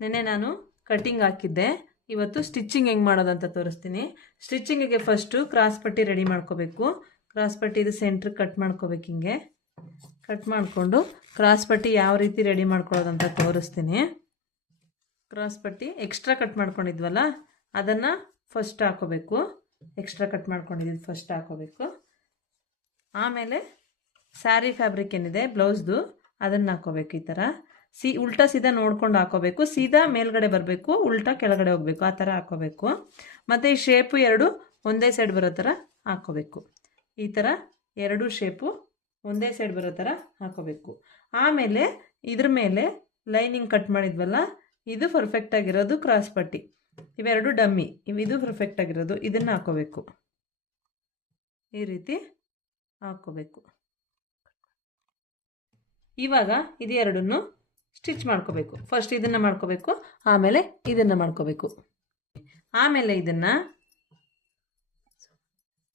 ನೆನ್ನೆ ನಾನು ಕಟಿಂಗ್ ಹಾಕಿದ್ದೆ. ಇವತ್ತು ಸ್ಟಿಚಿಂಗ್ ಹೆಂಗೆ ಮಾಡೋದಂತ ತೋರಿಸ್ತೀನಿ. ಸ್ಟಿಚಿಂಗಿಗೆ ಫಸ್ಟು ಕ್ರಾಸ್ ಪಟ್ಟಿ ರೆಡಿ ಮಾಡ್ಕೋಬೇಕು. ಕ್ರಾಸ್ ಪಟ್ಟಿ ಇದು ಸೆಂಟ್ರ್ ಕಟ್ ಮಾಡ್ಕೋಬೇಕು. ಹಿಂಗೆ ಕಟ್ ಮಾಡಿಕೊಂಡು ಕ್ರಾಸ್ ಪಟ್ಟಿ ಯಾವ ರೀತಿ ರೆಡಿ ಮಾಡ್ಕೊಳ್ಳೋದಂತ ತೋರಿಸ್ತೀನಿ. ಕ್ರಾಸ್ ಪಟ್ಟಿ ಎಕ್ಸ್ಟ್ರಾ ಕಟ್ ಮಾಡ್ಕೊಂಡಿದ್ವಲ್ಲ ಅದನ್ನು ಫಸ್ಟ್ ಹಾಕೋಬೇಕು. ಎಕ್ಸ್ಟ್ರಾ ಕಟ್ ಮಾಡ್ಕೊಂಡಿದ್ದು ಫಸ್ಟ್ ಹಾಕೋಬೇಕು. ಆಮೇಲೆ ಸ್ಯಾರಿ ಫ್ಯಾಬ್ರಿಕ್ ಏನಿದೆ ಬ್ಲೌಸ್ದು ಅದನ್ನು ಹಾಕೋಬೇಕು. ಈ ಥರ ಉಲ್ಟಾ ಸೀದಾ ನೋಡ್ಕೊಂಡು ಹಾಕೋಬೇಕು. ಸೀದಾ ಮೇಲ್ಗಡೆ ಬರಬೇಕು, ಉಲ್ಟಾ ಕೆಳಗಡೆ ಹೋಗಬೇಕು, ಆ ಥರ ಹಾಕೋಬೇಕು. ಮತ್ತು ಈ ಶೇಪು ಎರಡು ಒಂದೇ ಸೈಡ್ ಬರೋ ಥರ ಹಾಕೋಬೇಕು. ಈ ಥರ ಎರಡು ಶೇಪು ಒಂದೇ ಸೈಡ್ ಬರೋ ಥರ ಹಾಕೋಬೇಕು. ಆಮೇಲೆ ಇದ್ರ ಮೇಲೆ ಲೈನಿಂಗ್ ಕಟ್ ಮಾಡಿದ್ವಲ್ಲ ಇದು ಪರ್ಫೆಕ್ಟ್ ಆಗಿರೋದು ಕ್ರಾಸ್ ಪಟ್ಟಿ, ಇವೆರಡು ಡಮ್ಮಿ, ಇದು ಪರ್ಫೆಕ್ಟ್ ಆಗಿರೋದು, ಇದನ್ನು ಹಾಕೋಬೇಕು. ಈ ರೀತಿ ಹಾಕೋಬೇಕು. ಇವಾಗ ಇದು ಎರಡನ್ನು ಸ್ಟಿಚ್ ಮಾಡ್ಕೋಬೇಕು. ಫಸ್ಟ್ ಇದನ್ನು ಮಾಡ್ಕೋಬೇಕು, ಆಮೇಲೆ ಇದನ್ನು ಮಾಡ್ಕೋಬೇಕು. ಆಮೇಲೆ ಇದನ್ನು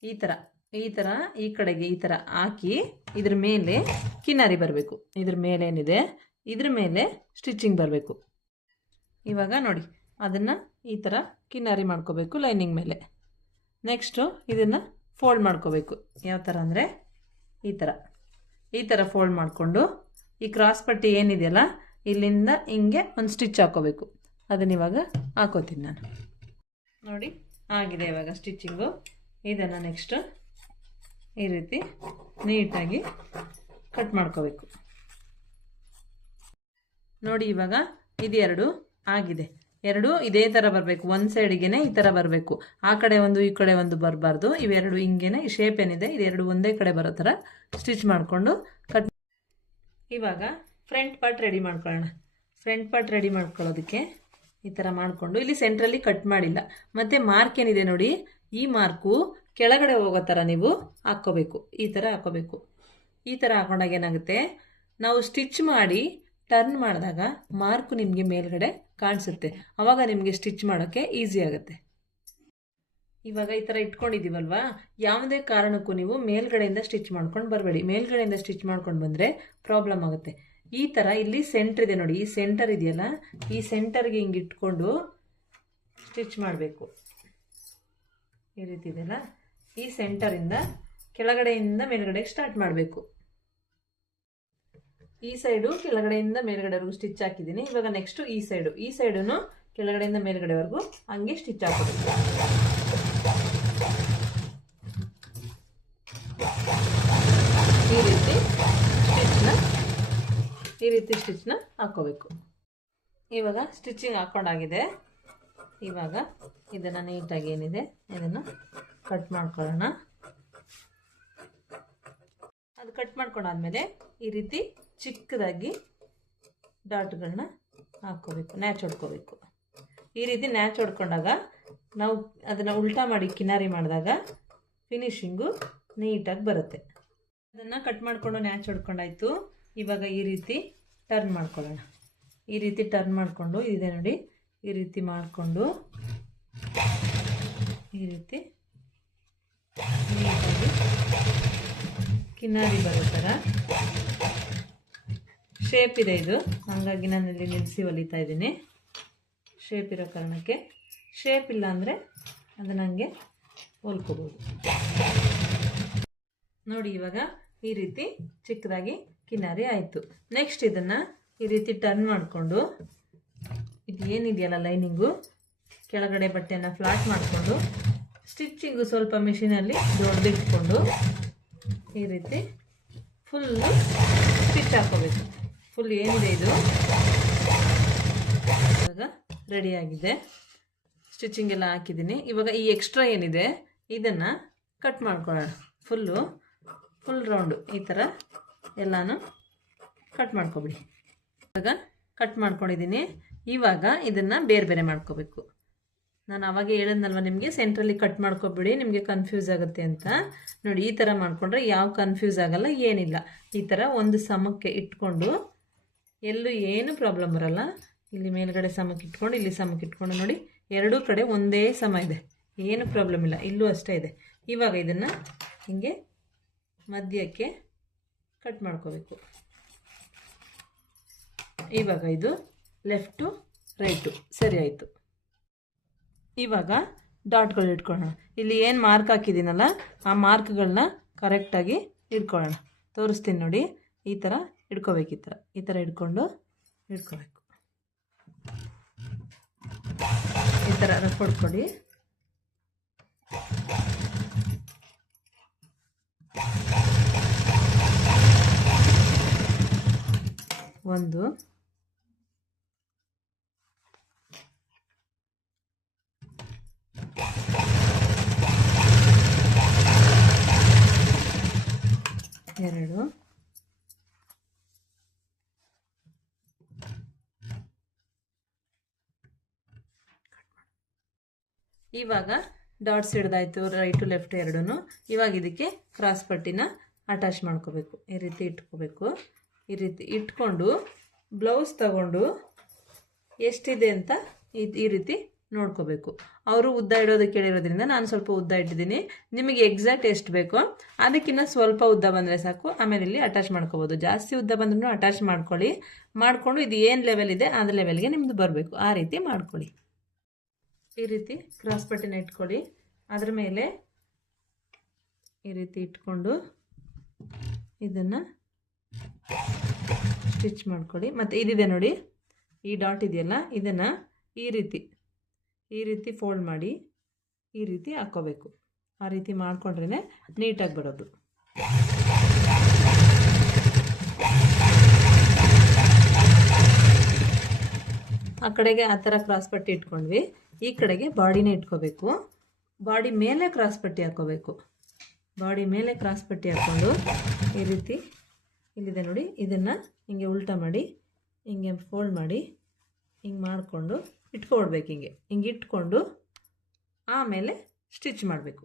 ಈ ಥರ ಈ ಕಡೆಗೆ ಈ ಥರ ಹಾಕಿ ಇದ್ರ ಮೇಲೆ ಕಿನಾರಿ ಬರಬೇಕು. ಇದ್ರ ಮೇಲೆ ಏನಿದೆ ಇದ್ರ ಮೇಲೆ ಸ್ಟಿಚಿಂಗ್ ಬರಬೇಕು. ಇವಾಗ ನೋಡಿ ಅದನ್ನು ಈ ಥರ ಕಿನಾರಿ ಮಾಡ್ಕೋಬೇಕು ಲೈನಿಂಗ್ ಮೇಲೆ. ನೆಕ್ಸ್ಟು ಇದನ್ನು ಫೋಲ್ಡ್ ಮಾಡ್ಕೋಬೇಕು. ಯಾವ ಥರ ಅಂದರೆ ಈ ಥರ ಫೋಲ್ಡ್ ಮಾಡಿಕೊಂಡು ಈ ಕ್ರಾಸ್ ಪಟ್ಟಿ ಏನಿದೆಯಲ್ಲ ಇಲ್ಲಿಂದ ಹಿಂಗೆ ಒಂದು ಸ್ಟಿಚ್ ಹಾಕೋಬೇಕು. ಅದನ್ನ ಇವಾಗ ಹಾಕೋತೀನಿ ನಾನು. ನೋಡಿ ಆಗಿದೆ ಇವಾಗ ಸ್ಟಿಚಿಂಗು. ಇದನ್ನು ನೆಕ್ಸ್ಟ್ ಈ ರೀತಿ ನೀಟಾಗಿ ಕಟ್ ಮಾಡ್ಕೋಬೇಕು. ನೋಡಿ ಇವಾಗ ಇದು ಎರಡು ಆಗಿದೆ. ಎರಡು ಇದೇ ಥರ ಬರಬೇಕು. ಒಂದು ಸೈಡಿಗೆ ಈ ಥರ ಬರಬೇಕು. ಆ ಕಡೆ ಒಂದು ಈ ಕಡೆ ಒಂದು ಬರಬಾರ್ದು. ಇವೆರಡು ಹಿಂಗೇನೆ ಈ ಶೇಪ್ ಏನಿದೆ ಇದೆರಡು ಒಂದೇ ಕಡೆ ಬರೋ ಥರ ಸ್ಟಿಚ್ ಮಾಡಿಕೊಂಡು ಕಟ್. ಇವಾಗ ಫ್ರಂಟ್ ಪಾರ್ಟ್ ರೆಡಿ ಮಾಡ್ಕೊಳ್ಳೋಣ. ಫ್ರಂಟ್ ಪಾರ್ಟ್ ರೆಡಿ ಮಾಡ್ಕೊಳ್ಳೋದಕ್ಕೆ ಈ ಥರ ಮಾಡಿಕೊಂಡು ಇಲ್ಲಿ ಸೆಂಟ್ರಲ್ಲಿ ಕಟ್ ಮಾಡಿಲ್ಲ. ಮತ್ತು ಮಾರ್ಕ್ ಏನಿದೆ ನೋಡಿ ಈ ಮಾರ್ಕು ಕೆಳಗಡೆ ಹೋಗೋ ಥರ ನೀವು ಹಾಕ್ಕೋಬೇಕು. ಈ ಥರ ಹಾಕ್ಕೋಬೇಕು. ಈ ಥರ ಹಾಕೊಂಡಾಗ ಏನಾಗುತ್ತೆ, ನಾವು ಸ್ಟಿಚ್ ಮಾಡಿ ಟರ್ನ್ ಮಾಡಿದಾಗ ಮಾರ್ಕು ನಿಮಗೆ ಮೇಲ್ಗಡೆ ಕಾಣಿಸುತ್ತೆ. ಆವಾಗ ನಿಮಗೆ ಸ್ಟಿಚ್ ಮಾಡೋಕ್ಕೆ ಈಸಿ ಆಗುತ್ತೆ. ಇವಾಗ ಈ ಥರ ಇಟ್ಕೊಂಡಿದ್ದೀವಲ್ವಾ, ಯಾವುದೇ ಕಾರಣಕ್ಕೂ ನೀವು ಮೇಲ್ಗಡೆಯಿಂದ ಸ್ಟಿಚ್ ಮಾಡ್ಕೊಂಡು ಬರಬೇಡಿ. ಮೇಲ್ಗಡೆಯಿಂದ ಸ್ಟಿಚ್ ಮಾಡ್ಕೊಂಡು ಬಂದರೆ ಪ್ರಾಬ್ಲಮ್ ಆಗುತ್ತೆ. ಈ ಥರ ಇಲ್ಲಿ ಸೆಂಟರ್ ಇದೆ ನೋಡಿ, ಈ ಸೆಂಟರ್ ಇದೆಯಲ್ಲ ಈ ಸೆಂಟರ್ಗೆ ಹಿಂಗೆ ಇಟ್ಕೊಂಡು ಸ್ಟಿಚ್ ಮಾಡಬೇಕು. ಈ ರೀತಿ ಇದೆಯಲ್ಲ ಈ ಸೆಂಟರಿಂದ ಕೆಳಗಡೆಯಿಂದ ಮೇಲ್ಗಡೆಗೆ ಸ್ಟಾರ್ಟ್ ಮಾಡಬೇಕು. ಈ ಸೈಡು ಕೆಳಗಡೆಯಿಂದ ಮೇಲ್ಗಡೆವರೆಗೂ ಸ್ಟಿಚ್ ಹಾಕಿದ್ದೀನಿ. ಇವಾಗ ನೆಕ್ಸ್ಟು ಈ ಸೈಡನ್ನು ಕೆಳಗಡೆಯಿಂದ ಮೇಲ್ಗಡೆವರೆಗೂ ಹಂಗೆ ಸ್ಟಿಚ್ ಹಾಕೋಬೇಕು. ಈ ರೀತಿ ಸ್ಟಿಚ್ನ ಹಾಕೋಬೇಕು. ಇವಾಗ ಸ್ಟಿಚಿಂಗ್ ಹಾಕೊಂಡಾಗಿದೆ. ಇವಾಗ ಇದನ್ನು ನೀಟಾಗಿ ಏನಿದೆ ಇದನ್ನು ಕಟ್ ಮಾಡ್ಕೊಳ್ಳೋಣ. ಅದು ಕಟ್ ಮಾಡ್ಕೊಂಡಾದ್ಮೇಲೆ ಈ ರೀತಿ ಚಿಕ್ಕದಾಗಿ ಡಾಟ್ಗಳನ್ನ ಹಾಕ್ಕೋಬೇಕು, ನ್ಯಾಚ್ ಹೊಡ್ಕೋಬೇಕು. ಈ ರೀತಿ ನ್ಯಾಚ್ ಹೊಡ್ಕೊಂಡಾಗ ನಾವು ಅದನ್ನು ಉಲ್ಟಾ ಮಾಡಿ ಕಿನಾರಿ ಮಾಡಿದಾಗ ಫಿನಿಶಿಂಗು ನೀಟಾಗಿ ಬರುತ್ತೆ. ಅದನ್ನು ಕಟ್ ಮಾಡಿಕೊಂಡು ನ್ಯಾಚ್ ಹೊಡ್ಕೊಂಡಾಯ್ತು. ಇವಾಗ ಈ ರೀತಿ ಟರ್ನ್ ಮಾಡ್ಕೊಳ್ಳೋಣ. ಈ ರೀತಿ ಟರ್ನ್ ಮಾಡಿಕೊಂಡು ಇದೆ ನೋಡಿ ಈ ರೀತಿ ಮಾಡಿಕೊಂಡು ಈ ರೀತಿ ನೀಟಾಗಿ ಕಿನಾರಿ ಬರೋ ಥರ ಶೇಪ್ ಇದೆ ಇದು, ಹಾಗಾಗಿ ನಾನು ಇಲ್ಲಿ ನಿಲ್ಲಿಸಿ ಹೊಲಿತಾ ಇದ್ದೀನಿ. ಶೇಪ್ ಇರೋ ಕಾರಣಕ್ಕೆ. ಶೇಪ್ ಇಲ್ಲ ಅಂದರೆ ಅದನ್ನು ಹಂಗೆ ಹೊಲ್ಕೋಬೋದು. ನೋಡಿ ಇವಾಗ ಈ ರೀತಿ ಚಿಕ್ಕದಾಗಿ ಕಿನಾರಿ ಆಯಿತು. ನೆಕ್ಸ್ಟ್ ಇದನ್ನು ಈ ರೀತಿ ಟರ್ನ್ ಮಾಡಿಕೊಂಡು ಇದು ಏನಿದೆಯಲ್ಲ ಲೈನಿಂಗು ಕೆಳಗಡೆ ಬಟ್ಟೆಯನ್ನು ಫ್ಲಾಟ್ ಮಾಡಿಕೊಂಡು ಸ್ಟಿಚ್ಚಿಂಗು ಸ್ವಲ್ಪ ಮಿಷಿನಲ್ಲಿ ದೊಡ್ಡದಿಟ್ಕೊಂಡು ಈ ರೀತಿ ಫುಲ್ಲು ಸ್ಟಿಚ್ ಹಾಕೋಬೇಕು. ಫುಲ್ ಏನಿದೆ ಇದು ಇವಾಗ ರೆಡಿಯಾಗಿದೆ. ಸ್ಟಿಚಿಂಗ್ ಎಲ್ಲ ಹಾಕಿದ್ದೀನಿ. ಇವಾಗ ಈ ಎಕ್ಸ್ಟ್ರಾ ಏನಿದೆ ಇದನ್ನು ಕಟ್ ಮಾಡ್ಕೊಳ್ಳೋಣ. ಫುಲ್ ರೌಂಡು ಈ ಥರ ಎಲ್ಲನೂ ಕಟ್ ಮಾಡ್ಕೊಬಿಡಿ. ಇವಾಗ ಕಟ್ ಮಾಡ್ಕೊಂಡಿದ್ದೀನಿ. ಇವಾಗ ಇದನ್ನು ಬೇರೆ ಬೇರೆ ಮಾಡ್ಕೋಬೇಕು. ನಾನು ಅವಾಗ ಹೇಳಿದ್ನಲ್ವ ನಿಮಗೆ ಸೆಂಟ್ರಲ್ಲಿ ಕಟ್ ಮಾಡ್ಕೊಬಿಡಿ, ನಿಮಗೆ ಕನ್ಫ್ಯೂಸ್ ಆಗುತ್ತೆ ಅಂತ. ನೋಡಿ ಈ ಥರ ಮಾಡಿಕೊಂಡ್ರೆ ಯಾವ ಕನ್ಫ್ಯೂಸ್ ಆಗಲ್ಲ, ಏನಿಲ್ಲ. ಈ ಥರ ಒಂದು ಸಮಕ್ಕೆ ಇಟ್ಕೊಂಡು ಎಲ್ಲೂ ಏನು ಪ್ರಾಬ್ಲಮ್ ಬರಲ್ಲ. ಇಲ್ಲಿ ಮೇಲ್ಗಡೆ ಸಮಕ್ಕೆ ಇಟ್ಕೊಂಡು ಇಲ್ಲಿ ಸಮಕ್ಕೆ ಇಟ್ಕೊಂಡು ನೋಡಿ ಎರಡೂ ಕಡೆ ಒಂದೇ ಸಮ ಇದೆ, ಏನು ಪ್ರಾಬ್ಲಮ್ ಇಲ್ಲ. ಇಲ್ಲೂ ಅಷ್ಟೇ ಇದೆ. ಇವಾಗ ಇದನ್ನು ಹಿಂಗೆ ಮಧ್ಯಕ್ಕೆ ಕಟ್ ಮಾಡ್ಕೋಬೇಕು. ಇವಾಗ ಇದು ಲೆಫ್ಟು ರೈಟು, ಸರಿ ಆಯಿತು. ಇವಾಗ ಡಾಟ್ಗಳು ಇಟ್ಕೊಳ್ಳೋಣ. ಇಲ್ಲಿ ಏನು ಮಾರ್ಕ್ ಹಾಕಿದ್ದೀನಲ್ಲ ಆ ಮಾರ್ಕ್ಗಳನ್ನ ಕರೆಕ್ಟಾಗಿ ಇಟ್ಕೊಳ್ಳೋಣ. ತೋರಿಸ್ತೀನಿ ನೋಡಿ. ಈ ಥರ ಇಟ್ಕೋಬೇಕು. ಈ ಥರ ಇಟ್ಕೊಂಡು ಇಟ್ಕೋಬೇಕು. ಈ ಥರ ರಫ್ ಹೊಡ್ಕೊಡಿ. ಒಂದು, ಎರಡು, ಇವಾಗ ಡಾಟ್ಸ್ ಹಿಡ್ದಾಯ್ತು ರೈಟ್ ಟು ಲೆಫ್ಟ್ ಎರಡೂ. ಇವಾಗ ಇದಕ್ಕೆ ಕ್ರಾಸ್ ಪಟ್ಟಿನ ಅಟ್ಯಾಚ್ ಮಾಡ್ಕೋಬೇಕು. ಈ ರೀತಿ ಇಟ್ಕೋಬೇಕು. ಈ ರೀತಿ ಇಟ್ಕೊಂಡು ಬ್ಲೌಸ್ ತಗೊಂಡು ಎಷ್ಟಿದೆ ಅಂತ ಈ ರೀತಿ ನೋಡ್ಕೋಬೇಕು. ಅವರು ಉದ್ದ ಇಡೋದಕ್ಕೆ ಹೇಳಿರೋದ್ರಿಂದ ನಾನು ಸ್ವಲ್ಪ ಉದ್ದ ಇಟ್ಟಿದ್ದೀನಿ. ನಿಮಗೆ ಎಕ್ಸಾಕ್ಟ್ ಎಷ್ಟು ಬೇಕೋ ಅದಕ್ಕಿಂತ ಸ್ವಲ್ಪ ಉದ್ದ ಬಂದರೆ ಸಾಕು. ಆಮೇಲೆ ಇಲ್ಲಿ ಅಟ್ಯಾಚ್ ಮಾಡ್ಕೋಬೋದು. ಜಾಸ್ತಿ ಉದ್ದ ಬಂದ್ರೂ ಅಟ್ಯಾಚ್ ಮಾಡ್ಕೊಳ್ಳಿ. ಮಾಡಿಕೊಂಡು ಇದು ಏನು ಲೆವೆಲ್ ಇದೆ ಆ ಲೆವೆಲ್ಗೆ ನಿಮ್ಮದು ಬರಬೇಕು. ಆ ರೀತಿ ಮಾಡ್ಕೊಳ್ಳಿ. ಈ ರೀತಿ ಕ್ರಾಸ್ ಪಟ್ಟಿನ ಇಟ್ಕೊಳ್ಳಿ. ಅದ್ರ ಮೇಲೆ ಈ ರೀತಿ ಇಟ್ಕೊಂಡು ಇದನ್ನು ಸ್ಟಿಚ್ ಮಾಡ್ಕೊಳ್ಳಿ. ಮತ್ತು ಇದಿದೆ ನೋಡಿ, ಈ ಡಾಟ್ ಇದೆಯಲ್ಲ, ಇದನ್ನು ಈ ರೀತಿ ಫೋಲ್ಡ್ ಮಾಡಿ ಈ ರೀತಿ ಹಾಕ್ಕೋಬೇಕು. ಆ ರೀತಿ ಮಾಡ್ಕೊಂಡ್ರೇ ನೀಟಾಗಿ ಬರೋದು. ಆ ಕಡೆಗೆ ಆ ಥರ ಕ್ರಾಸ್ ಪಟ್ಟಿ ಇಟ್ಕೊಂಡ್ವಿ. ಈ ಕಡೆಗೆ ಬಾಡಿನೇ ಇಟ್ಕೋಬೇಕು. ಬಾಡಿ ಮೇಲೆ ಕ್ರಾಸ್ ಪಟ್ಟಿ ಹಾಕ್ಕೋಬೇಕು. ಬಾಡಿ ಮೇಲೆ ಕ್ರಾಸ್ ಪಟ್ಟಿ ಹಾಕ್ಕೊಂಡು ಈ ರೀತಿ ಇಲ್ಲಿದೆ ನೋಡಿ, ಇದನ್ನು ಹಿಂಗೆ ಉಲ್ಟಾ ಮಾಡಿ ಹಿಂಗೆ ಫೋಲ್ಡ್ ಮಾಡಿ ಹಿಂಗೆ ಮಾಡಿಕೊಂಡು ಇಟ್ಕೊಳ್ಬೇಕು. ಹಿಂಗೆ ಇಟ್ಕೊಂಡು ಆಮೇಲೆ ಸ್ಟಿಚ್ ಮಾಡಬೇಕು.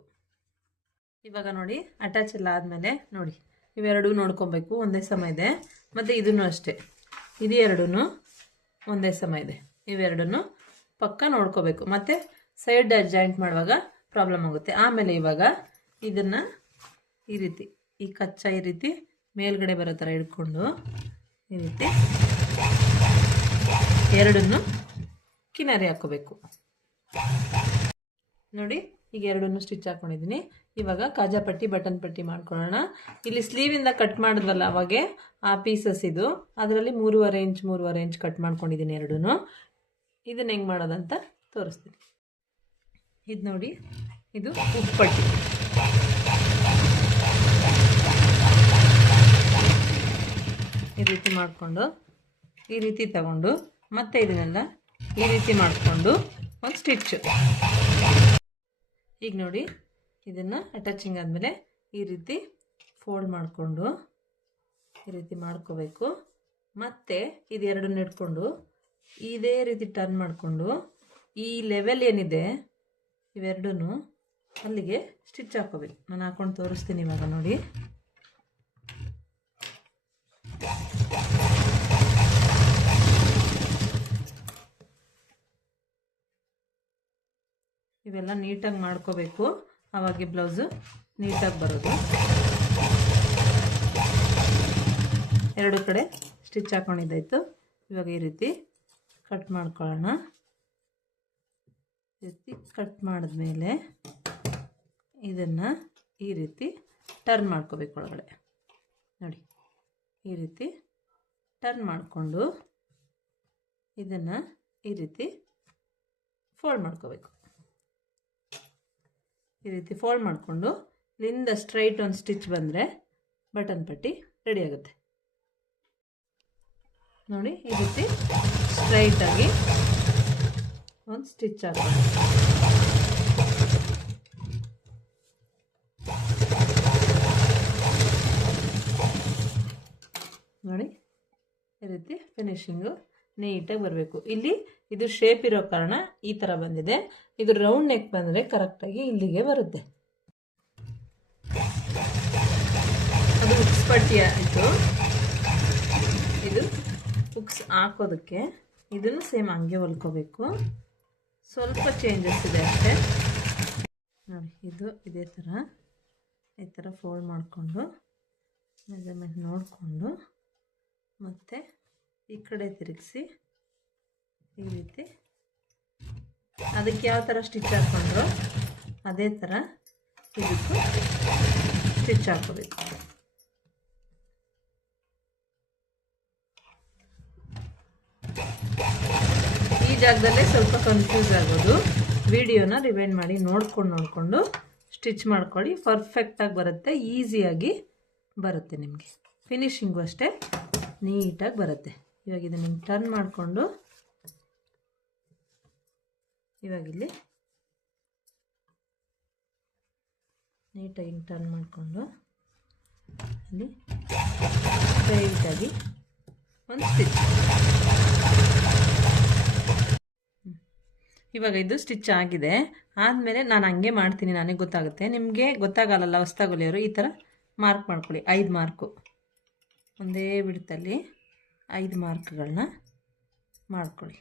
ಇವಾಗ ನೋಡಿ ಅಟ್ಯಾಚ್ ಎಲ್ಲ ಆದಮೇಲೆ ನೋಡಿ ಇವೆರಡೂ ನೋಡ್ಕೊಬೇಕು. ಒಂದೇ ಸಮ ಇದೆ. ಮತ್ತು ಇದನ್ನು ಅಷ್ಟೇ, ಇದು ಎರಡೂ ಒಂದೇ ಸಮ ಇದೆ. ಇವೆರಡನ್ನು ಪಕ್ಕ ನೋಡ್ಕೋಬೇಕು. ಮತ್ತು ಸೈಡ್ ಜಾಯಿಂಟ್ ಮಾಡುವಾಗ ಪ್ರಾಬ್ಲಮ್ ಆಗುತ್ತೆ. ಆಮೇಲೆ ಇವಾಗ ಇದನ್ನು ಈ ರೀತಿ ಈ ಕಚ್ಚಾ ಈ ರೀತಿ ಮೇಲ್ಗಡೆ ಬರೋ ಥರ ಇಟ್ಕೊಂಡು ಈ ರೀತಿ ಎರಡನ್ನು ಕಿನಾರಿ ಹಾಕ್ಕೋಬೇಕು. ನೋಡಿ ಈಗ ಎರಡನ್ನು ಸ್ಟಿಚ್ ಹಾಕ್ಕೊಂಡಿದ್ದೀನಿ. ಇವಾಗ ಕಾಜಾ ಪಟ್ಟಿ ಬಟನ್ ಪಟ್ಟಿ ಮಾಡ್ಕೊಳ್ಳೋಣ. ಇಲ್ಲಿ ಸ್ಲೀವಿಂದ ಕಟ್ ಮಾಡಿದ್ವಲ್ಲ ಅವಾಗೆ ಆ ಪೀಸಸ್ ಇದು, ಅದರಲ್ಲಿ 3.5 ಇಂಚ್ ಕಟ್ ಮಾಡ್ಕೊಂಡಿದ್ದೀನಿ ಎರಡೂ. ಇದನ್ನು ಹೆಂಗೆ ಮಾಡೋದಂತ ತೋರಿಸ್ತೀನಿ. ಇದು ನೋಡಿ, ಇದು ಉಪ್ಪಟ್ಟಿ. ಈ ರೀತಿ ಮಾಡಿಕೊಂಡು ಈ ರೀತಿ ತಗೊಂಡು ಮತ್ತೆ ಇದನ್ನೆಲ್ಲ ಈ ರೀತಿ ಮಾಡಿಕೊಂಡು ಒಂದು ಸ್ಟಿಚ್. ಈಗ ನೋಡಿ ಇದನ್ನು ಅಟ್ಯಾಚಿಂಗ್ ಆದಮೇಲೆ ಈ ರೀತಿ ಫೋಲ್ಡ್ ಮಾಡಿಕೊಂಡು ಈ ರೀತಿ ಮಾಡ್ಕೋಬೇಕು. ಮತ್ತು ಇದೆರಡನ್ನ ಇಟ್ಕೊಂಡು ಇದೇ ರೀತಿ ಟರ್ನ್ ಮಾಡಿಕೊಂಡು ಈ ಲೆವೆಲ್ ಏನಿದೆ ಇವೆರಡೂ ಅಲ್ಲಿಗೆ ಸ್ಟಿಚ್ ಹಾಕೋಬೇಕು. ನಾನು ಹಾಕೊಂಡು ತೋರಿಸ್ತೀನಿ ಇವಾಗ ನೋಡಿ. ಇವೆಲ್ಲ ನೀಟಾಗಿ ಮಾಡ್ಕೋಬೇಕು. ಆವಾಗ ಬ್ಲೌಸು ನೀಟಾಗಿ ಬರೋದು. ಎರಡು ಕಡೆ ಸ್ಟಿಚ್ ಹಾಕೊಂಡಿದ್ದಾಯಿತು. ಇವಾಗ ಈ ರೀತಿ ಕಟ್ ಮಾಡ್ಕೊಳ್ಳೋಣ. ಈ ರೀತಿ ಕಟ್ ಮಾಡಿದ್ಮೇಲೆ ಇದನ್ನು ಈ ರೀತಿ ಟರ್ನ್ ಮಾಡ್ಕೋಬೇಕು. ಒಳಗಡೆ ನೋಡಿ ಈ ರೀತಿ ಟರ್ನ್ ಮಾಡಿಕೊಂಡು ಇದನ್ನು ಈ ರೀತಿ ಫೋಲ್ಡ್ ಮಾಡ್ಕೋಬೇಕು. ಈ ರೀತಿ ಫೋಲ್ಡ್ ಮಾಡಿಕೊಂಡು ಇಲ್ಲಿಂದ ಸ್ಟ್ರೈಟ್ ಒಂದು ಸ್ಟಿಚ್ ಬಂದರೆ ಬಟನ್ ಪಟ್ಟಿ ರೆಡಿ ಆಗುತ್ತೆ. ನೋಡಿ ಈ ರೀತಿ ಸ್ಟ್ರೈಟಾಗಿ ಒಂದು ಸ್ಟಿಚ್ ಹಾಕೋದು. ನೋಡಿ ಈ ರೀತಿ ಫಿನಿಶಿಂಗು ನೀಟಾಗಿ ಬರಬೇಕು. ಇಲ್ಲಿ ಇದು ಶೇಪ್ ಇರೋ ಕಾರಣ ಈ ಥರ ಬಂದಿದೆ. ಇದು ರೌಂಡ್ ನೆಕ್ ಬಂದರೆ ಕರೆಕ್ಟಾಗಿ ಇಲ್ಲಿಗೆ ಬರುತ್ತೆ. ಅದು ಹುಕ್ಸ್ ಪಟ್ಟಿ ಆಯಿತು. ಇದು ಹುಕ್ಸ್ ಹಾಕೋದಕ್ಕೆ ಇದನ್ನು ಸೇಮ್ ಹಂಗೆ ಹೊಲ್ಕೋಬೇಕು. ಸ್ವಲ್ಪ ಚೇಂಜಸ್ ಇದೆ ಅಷ್ಟೇ. ನೋಡಿ ಇದು ಇದೇ ಥರ ಈ ಥರ ಫೋಲ್ಡ್ ಮಾಡಿಕೊಂಡು ಮೆಜರ್ಮೆಂಟ್ ನೋಡಿಕೊಂಡು ಮತ್ತು ಈ ಕಡೆ ತಿರುಗಿಸಿ ಈ ರೀತಿ ಅದಕ್ಕೆ ಯಾವ ಥರ ಸ್ಟಿಚ್ ಹಾಕ್ಕೊಂಡ್ರು ಅದೇ ಥರ ಇದಕ್ಕೂ ಸ್ಟಿಚ್ ಹಾಕೋಬೇಕು. ಈ ಜಾಗದಲ್ಲೇ ಸ್ವಲ್ಪ ಕನ್ಫ್ಯೂಸ್ ಆಗೋದು. ವಿಡಿಯೋನ ರಿವೈಂಡ್ ಮಾಡಿ ನೋಡಿಕೊಂಡು ಸ್ಟಿಚ್ ಮಾಡ್ಕೊಳ್ಳಿ. ಪರ್ಫೆಕ್ಟಾಗಿ ಬರುತ್ತೆ, ಈಸಿಯಾಗಿ ಬರುತ್ತೆ ನಿಮಗೆ. ಫಿನಿಶಿಂಗು ಅಷ್ಟೇ ನೀಟಾಗಿ ಬರುತ್ತೆ. ಇವಾಗ ಇದನ್ನು ಟರ್ನ್ ಮಾಡಿಕೊಂಡು ಇವಾಗಿಲ್ಲಿ ನೀಟಾಗಿ ಟರ್ನ್ ಮಾಡಿಕೊಂಡು ಇಲ್ಲಿ ಸ್ಟ್ರೈಟಾಗಿ ಒಂದು ಸ್ಟಿಚ್. ಇವಾಗ ಇದು ಸ್ಟಿಚ್ ಆಗಿದೆ. ಆದಮೇಲೆ ನಾನು ಹಂಗೆ ಮಾಡ್ತೀನಿ, ನನಗೆ ಗೊತ್ತಾಗುತ್ತೆ. ನಿಮಗೆ ಗೊತ್ತಾಗಲ್ಲ ಹೊಸ್ದಾಗೊಲಿಯೋರು ಈ ಥರ ಮಾರ್ಕ್ ಮಾಡ್ಕೊಳ್ಳಿ. 5 ಮಾರ್ಕು ಒಂದೇ ಬಿಡ್ತಲ್ಲಿ 5 ಮಾರ್ಕ್ಗಳನ್ನ ಮಾಡ್ಕೊಳ್ಳಿ.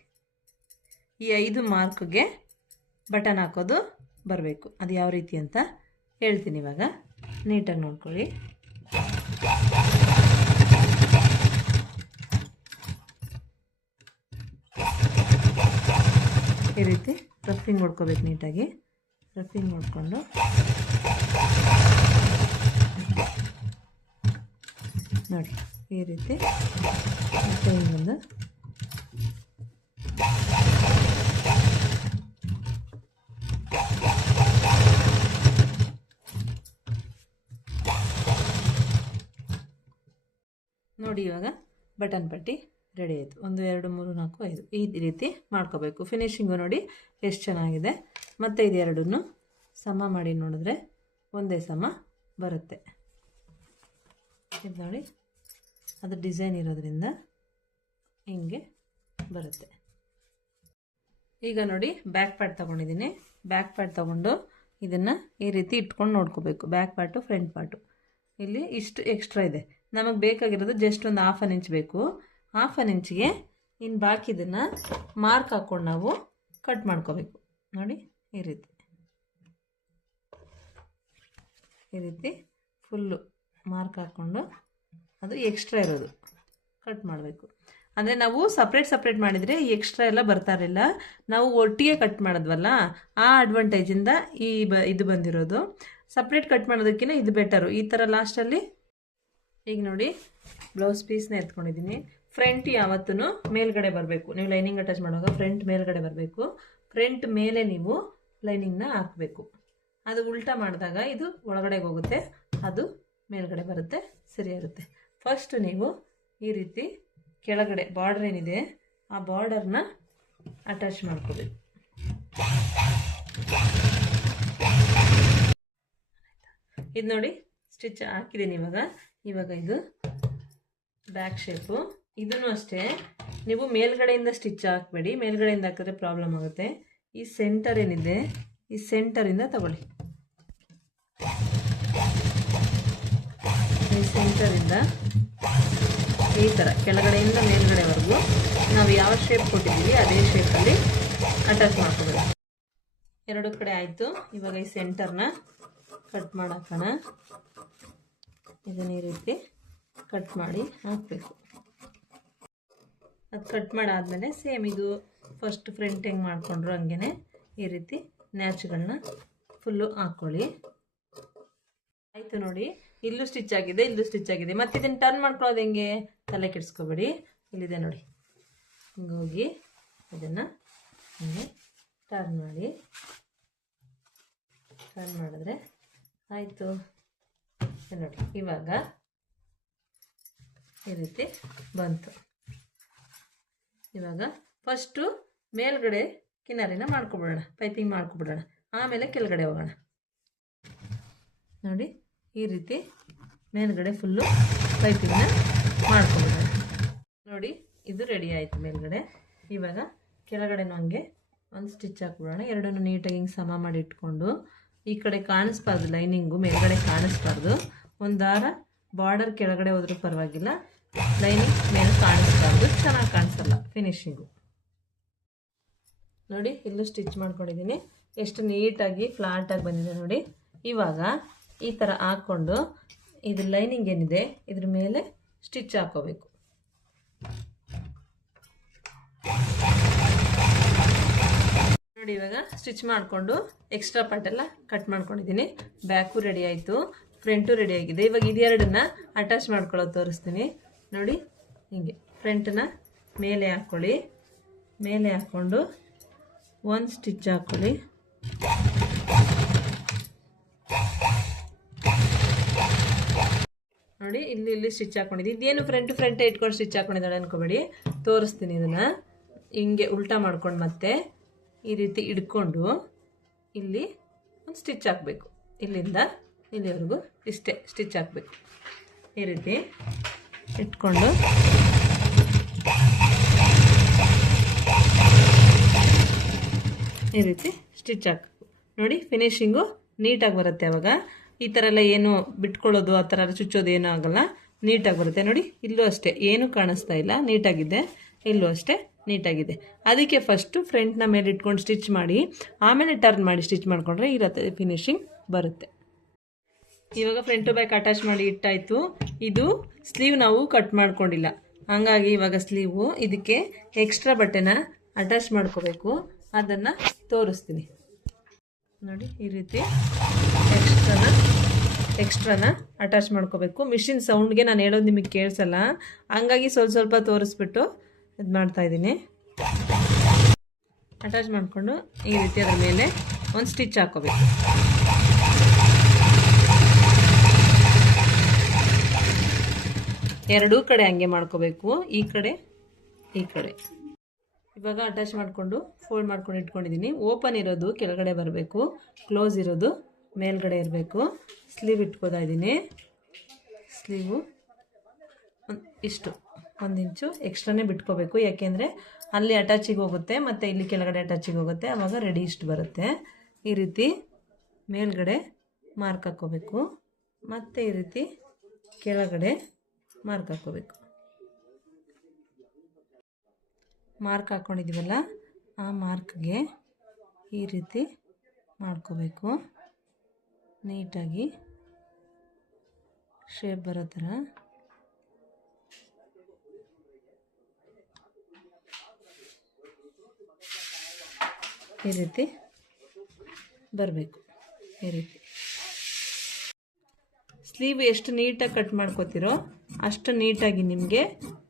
ಈ 5 ಮಾರ್ಕ್ಗೆ ಬಟನ್ ಹಾಕೋದು ಬರಬೇಕು. ಅದು ಯಾವ ರೀತಿ ಅಂತ ಹೇಳ್ತೀನಿ ಇವಾಗ. ನೀಟಾಗಿ ನೋಡ್ಕೊಳ್ಳಿ. ಈ ರೀತಿ ರಫಿಂಗ್ ಹೊಡ್ಕೋಬೇಕು. ನೀಟಾಗಿ ರಫಿಂಗ್ ಹೊಡ್ಕೊಂಡು ನೋಡಿ ಈ ರೀತಿ ಮತ್ತೆ ಇನ್ನೊಂದು ನೋಡಿ. ಇವಾಗ ಬಟನ್ ಪಟ್ಟಿ ರೆಡಿ ಆಯಿತು. 1 2 3 4 5 ಈ ರೀತಿ ಮಾಡ್ಕೋಬೇಕು. ಫಿನಿಶಿಂಗು ನೋಡಿ ಎಷ್ಟು ಚೆನ್ನಾಗಿದೆ. ಮತ್ತು ಇದು ಎರಡನ್ನೂ ಸಮ ಮಾಡಿ ನೋಡಿದ್ರೆ ಒಂದೇ ಸಮ ಬರುತ್ತೆ. ಇದು ನೋಡಿ ಅದು ಡಿಸೈನ್ ಇರೋದ್ರಿಂದ ಹಿಂಗೆ ಬರುತ್ತೆ. ಈಗ ನೋಡಿ ಬ್ಯಾಕ್ ಪಾರ್ಟ್ ತೊಗೊಂಡಿದ್ದೀನಿ. ಬ್ಯಾಕ್ ಪಾರ್ಟ್ ತೊಗೊಂಡು ಇದನ್ನು ಈ ರೀತಿ ಇಟ್ಕೊಂಡು ನೋಡ್ಕೋಬೇಕು. ಬ್ಯಾಕ್ ಪಾರ್ಟು ಫ್ರಂಟ್ ಪಾರ್ಟು ಇಲ್ಲಿ ಇಷ್ಟು ಎಕ್ಸ್ಟ್ರಾ ಇದೆ. ನಮಗೆ ಬೇಕಾಗಿರೋದು ಜಸ್ಟ್ ಒಂದು 1/2 ಇಂಚ್ ಬೇಕು. 1/2 ಇಂಚಿಗೆ ಇನ್ನು ಬಾಕಿದನ್ನು ಮಾರ್ಕ್ ಹಾಕ್ಕೊಂಡು ನಾವು ಕಟ್ ಮಾಡ್ಕೋಬೇಕು. ನೋಡಿ ಈ ರೀತಿ ಫುಲ್ಲು ಮಾರ್ಕ್ ಹಾಕ್ಕೊಂಡು ಅದು ಎಕ್ಸ್ಟ್ರಾ ಇರೋದು ಕಟ್ ಮಾಡಬೇಕು. ಅಂದರೆ ನಾವು ಸಪ್ರೇಟ್ ಮಾಡಿದರೆ ಈ ಎಕ್ಸ್ಟ್ರಾ ಎಲ್ಲ ಬರ್ತಾ ಇರಲಿಲ್ಲ. ನಾವು ಒಟ್ಟಿಗೆ ಕಟ್ ಮಾಡಿದ್ವಲ್ಲ, ಆ ಅಡ್ವಾಂಟೇಜಿಂದ ಇದು ಬಂದಿರೋದು. ಸಪ್ರೇಟ್ ಕಟ್ ಮಾಡೋದಕ್ಕಿಂತ ಇದು ಬೆಟರು. ಈ ಥರ ಲಾಸ್ಟಲ್ಲಿ ಈಗ ನೋಡಿ ಬ್ಲೌಸ್ ಪೀಸ್ನ ಎತ್ಕೊಂಡಿದ್ದೀನಿ. ಫ್ರಂಟ್ ಯಾವತ್ತೂ ಮೇಲ್ಗಡೆ ಬರಬೇಕು. ನೀವು ಲೈನಿಂಗ್ ಅಟ್ಯಾಚ್ ಮಾಡುವಾಗ ಫ್ರಂಟ್ ಮೇಲ್ಗಡೆ ಬರಬೇಕು. ಫ್ರಂಟ್ ಮೇಲೆ ನೀವು ಲೈನಿಂಗ್ನ ಹಾಕಬೇಕು. ಅದು ಉಲ್ಟಾ ಮಾಡಿದಾಗ ಇದು ಒಳಗಡೆಗೆ ಹೋಗುತ್ತೆ, ಅದು ಮೇಲ್ಗಡೆ ಬರುತ್ತೆ, ಸರಿಯಾಗುತ್ತೆ. ಫಸ್ಟ್ ನೀವು ಈ ರೀತಿ ಕೆಳಗಡೆ ಬಾರ್ಡರ್ ಏನಿದೆ ಆ ಬಾರ್ಡರ್ನ ಅಟ್ಯಾಚ್ ಮಾಡ್ಕೋಬೇಕು. ಇದು ನೋಡಿ ಸ್ಟಿಚ್ ಹಾಕಿದ್ದೀನಿ. ಇವಾಗ ಇದು ಬ್ಯಾಕ್ ಶೇಪು. ಇದನ್ನು ಅಷ್ಟೇ ನೀವು ಮೇಲ್ಗಡೆಯಿಂದ ಸ್ಟಿಚ್ ಹಾಕಬೇಡಿ. ಮೇಲ್ಗಡೆಯಿಂದ ಹಾಕಿದ್ರೆ ಪ್ರಾಬ್ಲಮ್ ಆಗುತ್ತೆ. ಈ ಸೆಂಟರ್ ಏನಿದೆ ಈ ಸೆಂಟರಿಂದ ತಗೊಳ್ಳಿ. ಈ ಸೆಂಟರಿಂದ ಈ ಥರ ಕೆಳಗಡೆಯಿಂದ ಮೇಲ್ಗಡೆವರೆಗೂ ನಾವು ಯಾವ ಶೇಪ್ ಕೊಟ್ಟಿದ್ದೀವಿ ಅದೇ ಶೇಪಲ್ಲಿ ಅಟ್ಯಾಚ್ ಮಾಡ್ಕೋಬೇಕು. ಎರಡು ಕಡೆ ಆಯಿತು. ಇವಾಗ ಈ ಸೆಂಟರ್ನ ಕಟ್ ಮಾಡಾಕೋಣ. ಇದನ್ನ ಈ ರೀತಿ ಕಟ್ ಮಾಡಿ ಹಾಕಬೇಕು. ಅದು ಕಟ್ ಮಾಡಾದ್ಮೇಲೆ ಸೇಮ್ ಇದು ಫಸ್ಟ್ ಫ್ರಂಟ್ ಹೆಂಗೆ ಮಾಡಿಕೊಂಡ್ರು ಹಂಗೆ ಈ ರೀತಿ ನ್ಯಾಚ್ಗಳನ್ನ ಫುಲ್ಲು ಹಾಕ್ಕೊಳ್ಳಿ. ಆಯಿತು ನೋಡಿ, ಇಲ್ಲೂ ಸ್ಟಿಚ್ ಆಗಿದೆ, ಇಲ್ಲೂ ಸ್ಟಿಚ್ ಆಗಿದೆ. ಮತ್ತು ಇದನ್ನು ಟರ್ನ್ ಮಾಡ್ಕೊಳ್ಳೋದು ಹೆಂಗೆ ತಲೆ ಕೆಡಿಸ್ಕೋಬೇಡಿ. ಇಲ್ಲಿದೆ ನೋಡಿ, ಹಿಂಗೆ ಹೋಗಿ ಇದನ್ನು ಹಿಂಗೆ ಟರ್ನ್ ಮಾಡಿದ್ರೆ ಆಯಿತು ನೋಡಿ. ಇವಾಗ ಈ ರೀತಿ ಬಂತು. ಇವಾಗ ಫಸ್ಟು ಮೇಲ್ಗಡೆ ಕಿನಾರಿನ ಮಾಡ್ಕೊಬಿಡೋಣ, ಪೈಪಿಂಗ್ ಮಾಡ್ಕೊಬಿಡೋಣ, ಆಮೇಲೆ ಕೆಳಗಡೆ ಹೋಗೋಣ. ನೋಡಿ ಈ ರೀತಿ ಮೇಲ್ಗಡೆ ಫುಲ್ಲು ಪೈಪಿಂಗ್ನ ಮಾಡ್ಕೊಬಿಡೋಣ. ನೋಡಿ ಇದು ರೆಡಿ ಆಯಿತು ಮೇಲ್ಗಡೆ. ಇವಾಗ ಕೆಳಗಡೆನೂ ಹಂಗೆ ಒಂದು ಸ್ಟಿಚ್ ಹಾಕ್ಬಿಡೋಣ. ಎರಡನ್ನೂ ನೀಟಾಗಿ ಹಿಂಗೆ ಸಮ ಮಾಡಿ ಇಟ್ಕೊಂಡು ಈ ಕಡೆ ಕಾಣಿಸ್ಬಾರ್ದು, ಲೈನಿಂಗು ಮೇಲ್ಗಡೆ ಕಾಣಿಸ್ಬಾರ್ದು. ಒಂದು ದಾರ ಬಾರ್ಡರ್ ಕೆಳಗಡೆ ಹೋದ್ರೂ ಪರವಾಗಿಲ್ಲ, ಲೈನಿಂಗ್ ಮೇಲೆ ಕಾಣಿಸ್ಬಾರ್ದು, ಚೆನ್ನಾಗಿ ಕಾಣಿಸಲ್ಲ ಫಿನಿಶಿಂಗು. ನೋಡಿ ಇಲ್ಲೂ ಸ್ಟಿಚ್ ಮಾಡ್ಕೊಂಡಿದ್ದೀನಿ, ಎಷ್ಟು ನೀಟಾಗಿ ಫ್ಲಾಟಾಗಿ ಬಂದಿದೆ ನೋಡಿ. ಇವಾಗ ಈ ಥರ ಹಾಕ್ಕೊಂಡು ಇದು ಲೈನಿಂಗ್ ಏನಿದೆ ಇದ್ರ ಮೇಲೆ ಸ್ಟಿಚ್ ಹಾಕೋಬೇಕು. ನೋಡಿ ಇವಾಗ ಸ್ಟಿಚ್ ಮಾಡಿಕೊಂಡು ಎಕ್ಸ್ಟ್ರಾ ಪಾರ್ಟ್ ಎಲ್ಲ ಕಟ್ ಮಾಡ್ಕೊಂಡಿದ್ದೀನಿ. ಬ್ಯಾಕು ರೆಡಿ ಆಯಿತು, ಫ್ರಂಟು ರೆಡಿ ಆಗಿದೆ. ಇವಾಗ ಇದೆರಡನ್ನ ಅಟ್ಯಾಚ್ ಮಾಡ್ಕೊಳ್ಳೋದು ತೋರಿಸ್ತೀನಿ ನೋಡಿ. ಹೀಗೆ ಫ್ರಂಟನ್ನ ಮೇಲೆ ಹಾಕ್ಕೊಳ್ಳಿ, ಮೇಲೆ ಹಾಕ್ಕೊಂಡು ಒಂದು ಸ್ಟಿಚ್ ಹಾಕ್ಕೊಳ್ಳಿ. ನೋಡಿ ಇಲ್ಲಿ ಸ್ಟಿಚ್ ಹಾಕ್ಕೊಂಡಿದ್ದೀನಿ. ಇದೇನು ಫ್ರಂಟೇ ಇಟ್ಕೊಂಡು ಸ್ಟಿಚ್ ಹಾಕ್ಕೊಂಡಿದ್ದಾಳೆ ಅನ್ಕೋಬೇಡಿ, ತೋರಿಸ್ತೀನಿ. ಇದನ್ನು ಹಿಂಗೆ ಉಲ್ಟಾ ಮಾಡ್ಕೊಂಡು ಮತ್ತೆ ಈ ರೀತಿ ಇಟ್ಕೊಂಡು ಇಲ್ಲಿ ಒಂದು ಸ್ಟಿಚ್ ಹಾಕಬೇಕು. ಇಲ್ಲಿಂದ ಇಲ್ಲಿವರೆಗೂ ಇಷ್ಟೇ ಸ್ಟಿಚ್ ಹಾಕಬೇಕು. ಈ ರೀತಿ ಇಟ್ಕೊಂಡು ಈ ರೀತಿ ಸ್ಟಿಚ್ ಹಾಕಬೇಕು. ನೋಡಿ ಫಿನಿಶಿಂಗು ನೀಟಾಗಿ ಬರುತ್ತೆ. ಅವಾಗ ಈ ಥರ ಎಲ್ಲ ಏನು ಬಿಟ್ಕೊಳ್ಳೋದು ಆ ಥರ ಚುಚ್ಚೋದು ಏನೂ ಆಗೋಲ್ಲ, ನೀಟಾಗಿ ಬರುತ್ತೆ. ನೋಡಿ ಇಲ್ಲೂ ಅಷ್ಟೇ ಏನೂ ಕಾಣಿಸ್ತಾ ಇಲ್ಲ, ನೀಟಾಗಿದೆ. ಇಲ್ಲೂ ಅಷ್ಟೇ ನೀಟಾಗಿದೆ. ಅದಕ್ಕೆ ಫಸ್ಟು ಫ್ರಂಟ್ನ ಮೇಲೆ ಇಟ್ಕೊಂಡು ಸ್ಟಿಚ್ ಮಾಡಿ ಆಮೇಲೆ ಟರ್ನ್ ಮಾಡಿ ಸ್ಟಿಚ್ ಮಾಡಿಕೊಂಡ್ರೆ ಇರತ್ತೆ ಫಿನಿಶಿಂಗ್ ಬರುತ್ತೆ. ಇವಾಗ ಫ್ರಂಟು ಬ್ಯಾಕ್ ಅಟ್ಯಾಚ್ ಮಾಡಿ ಇಟ್ಟಾಯಿತು. ಇದು ಸ್ಲೀವ್ ನಾವು ಕಟ್ ಮಾಡ್ಕೊಂಡಿಲ್ಲ, ಹಾಗಾಗಿ ಇವಾಗ ಸ್ಲೀವು ಇದಕ್ಕೆ ಎಕ್ಸ್ಟ್ರಾ ಬಟ್ಟೆನ ಅಟ್ಯಾಚ್ ಮಾಡ್ಕೋಬೇಕು. ಅದನ್ನು ತೋರಿಸ್ತೀನಿ ನೋಡಿ. ಈ ರೀತಿ ಎಕ್ಸ್ಟ್ರಾನ ಅಟ್ಯಾಚ್ ಮಾಡ್ಕೋಬೇಕು. ಮಿಷಿನ್ ಸೌಂಡ್ಗೆ ನಾನು ಹೇಳೋದು ನಿಮಗೆ ಕೇಳಿಸಲ್ಲ, ಹಂಗಾಗಿ ಸ್ವಲ್ಪ ತೋರಿಸ್ಬಿಟ್ಟು ಇದು ಮಾಡ್ತಾಯಿದ್ದೀನಿ. ಅಟ್ಯಾಚ್ ಮಾಡಿಕೊಂಡು ಈ ರೀತಿ ಅದರ ಮೇಲೆ ಒಂದು ಸ್ಟಿಚ್ ಹಾಕೋಬೇಕು. ಎರಡೂ ಕಡೆ ಹಂಗೆ ಮಾಡ್ಕೋಬೇಕು, ಈ ಕಡೆ ಈ ಕಡೆ. ಇವಾಗ ಅಟ್ಯಾಚ್ ಮಾಡಿಕೊಂಡು ಫೋಲ್ಡ್ ಮಾಡ್ಕೊಂಡು ಇಟ್ಕೊಂಡಿದ್ದೀನಿ. ಓಪನ್ ಇರೋದು ಕೆಳಗಡೆ ಬರಬೇಕು, ಕ್ಲೋಸ್ ಇರೋದು ಮೇಲ್ಗಡೆ ಇರಬೇಕು. ಸ್ಲೀವ್ ಇಟ್ಕೋತಾ ಇದ್ದೀನಿ. ಸ್ಲೀವು ಇಷ್ಟು 1 ಇಂಚು ಎಕ್ಸ್ಟ್ರಾನೇ ಬಿಟ್ಕೋಬೇಕು, ಯಾಕೆಂದರೆ ಅಲ್ಲಿ ಅಟ್ಯಾಚಿಗೆ ಹೋಗುತ್ತೆ ಮತ್ತು ಇಲ್ಲಿ ಕೆಳಗಡೆ ಅಟ್ಯಾಚಿಗೆ ಹೋಗುತ್ತೆ. ಆವಾಗ ರೆಡಿ ಇಷ್ಟು ಬರುತ್ತೆ. ಈ ರೀತಿ ಮೇಲ್ಗಡೆ ಮಾರ್ಕ್ ಹಾಕ್ಕೋಬೇಕು, ಮತ್ತು ಈ ರೀತಿ ಕೆಳಗಡೆ ಮಾರ್ಕ್ ಹಾಕ್ಕೋಬೇಕು. ಮಾರ್ಕ್ ಹಾಕ್ಕೊಂಡಿದ್ದೀವಲ್ಲ ಆ ಮಾರ್ಕ್ಗೆ ಈ ರೀತಿ ಮಾಡ್ಕೋಬೇಕು. ನೀಟಾಗಿ ಶೇಪ್ ಬರೋ ಥರ ಈ ರೀತಿ ಬರಬೇಕು. ಈ ರೀತಿ ಸ್ಲೀವ್ ಎಷ್ಟು ನೀಟಾಗಿ ಕಟ್ ಮಾಡ್ಕೋತೀರೋ ಅಷ್ಟು ನೀಟಾಗಿ ನಿಮಗೆ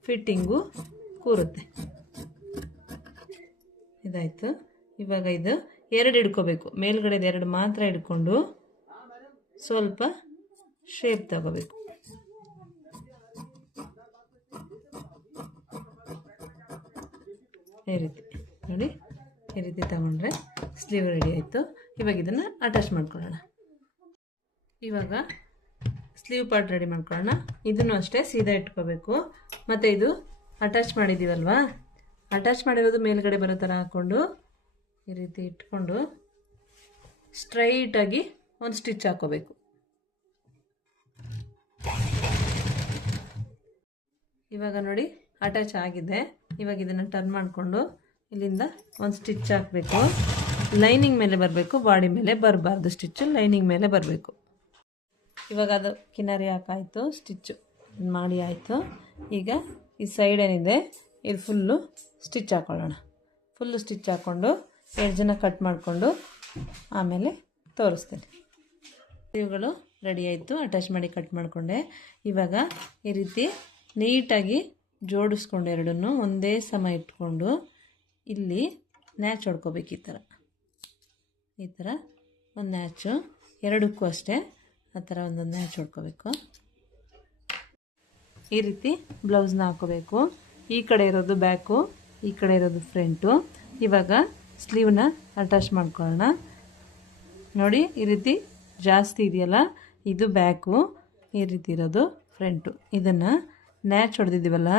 ಫಿಟ್ಟಿಂಗು ಕೂರುತ್ತೆ. ಇದಾಯಿತು. ಇವಾಗ ಇದು 2 ಹಿಡ್ಕೋಬೇಕು, ಮೇಲ್ಗಡೆದು 2 ಮಾತ್ರ ಹಿಡ್ಕೊಂಡು ಸ್ವಲ್ಪ ಶೇಪ್ ತಗೋಬೇಕು. ಈ ರೀತಿ ನೋಡಿ, ಈ ರೀತಿ ತಗೊಂಡ್ರೆ ಸ್ಲೀವ್ ರೆಡಿ ಆಯಿತು. ಇವಾಗ ಇದನ್ನು ಅಟ್ಯಾಚ್ ಮಾಡ್ಕೊಳ್ಳೋಣ. ಇವಾಗ ಸ್ಲೀವ್ ಪಾರ್ಟ್ ರೆಡಿ ಮಾಡ್ಕೊಳ್ಳೋಣ. ಇದನ್ನು ಅಷ್ಟೇ ಸೀದಾ ಇಟ್ಕೋಬೇಕು. ಮತ್ತು ಇದು ಅಟ್ಯಾಚ್ ಮಾಡಿದ್ದೀವಲ್ವಾ, ಅಟ್ಯಾಚ್ ಮಾಡಿರೋದು ಮೇಲ್ಗಡೆ ಬರೋ ಥರ ಹಾಕ್ಕೊಂಡು ಈ ರೀತಿ ಇಟ್ಕೊಂಡು ಸ್ಟ್ರೈಟಾಗಿ ಒಂದು ಸ್ಟಿಚ್ ಹಾಕೋಬೇಕು. ಇವಾಗ ನೋಡಿ ಅಟ್ಯಾಚ್ ಆಗಿದೆ. ಇವಾಗ ಇದನ್ನು ಟರ್ನ್ ಮಾಡಿಕೊಂಡು ಇಲ್ಲಿಂದ ಒಂದು ಸ್ಟಿಚ್ ಹಾಕಬೇಕು. ಲೈನಿಂಗ್ ಮೇಲೆ ಬರಬೇಕು, ಬಾಡಿ ಮೇಲೆ ಬರಬಾರ್ದು ಸ್ಟಿಚ್ಚು, ಲೈನಿಂಗ್ ಮೇಲೆ ಬರಬೇಕು. ಇವಾಗ ಅದು ಕಿನಾರಿ ಹಾಕಾಯಿತು, ಸ್ಟಿಚ್ಚು ಮಾಡಿ ಆಯಿತು. ಈಗ ಈ ಸೈಡ್ ಏನಿದೆ ಇದು ಫುಲ್ಲು ಸ್ಟಿಚ್ ಹಾಕ್ಕೊಳ್ಳೋಣ. ಫುಲ್ಲು ಸ್ಟಿಚ್ ಹಾಕ್ಕೊಂಡು ಎಡ್ಜನ್ನು ಕಟ್ ಮಾಡಿಕೊಂಡು ಆಮೇಲೆ ತೋರಿಸ್ತೀನಿ. ಇವುಗಳು ರೆಡಿ ಆಯಿತು, ಅಟ್ಯಾಚ್ ಮಾಡಿ ಕಟ್ ಮಾಡಿಕೊಂಡೆ. ಇವಾಗ ಈ ರೀತಿ ನೀಟಾಗಿ ಜೋಡಿಸ್ಕೊಂಡು ಎರಡನ್ನೂ ಒಂದೇ ಸಮ ಇಟ್ಕೊಂಡು ಇಲ್ಲಿ ನ್ಯಾಚ್ ಹೊಡ್ಕೋಬೇಕು. ಈ ಥರ ಒಂದು ನ್ಯಾಚು, ಎರಡಕ್ಕೂ ಅಷ್ಟೇ ಆ ಥರ ಒಂದೊಂದು ನ್ಯಾಚ್ ಹೊಡ್ಕೋಬೇಕು. ಈ ರೀತಿ ಬ್ಲೌಸ್ನ ಹಾಕೋಬೇಕು. ಈ ಕಡೆ ಇರೋದು ಬ್ಯಾಕು, ಈ ಕಡೆ ಇರೋದು ಫ್ರಂಟು. ಇವಾಗ ಸ್ಲೀವ್ನ ಅಟ್ಯಾಚ್ ಮಾಡ್ಕೊಳ್ಳೋಣ. ನೋಡಿ ಈ ರೀತಿ ಜಾಸ್ತಿ ಇದೆಯಲ್ಲ ಇದು ಬ್ಯಾಕು, ಈ ರೀತಿ ಇರೋದು ಫ್ರಂಟು. ಇದನ್ನು ನ್ಯಾಚ್ ಹೊಡೆದಿದ್ದೀವಲ್ಲ,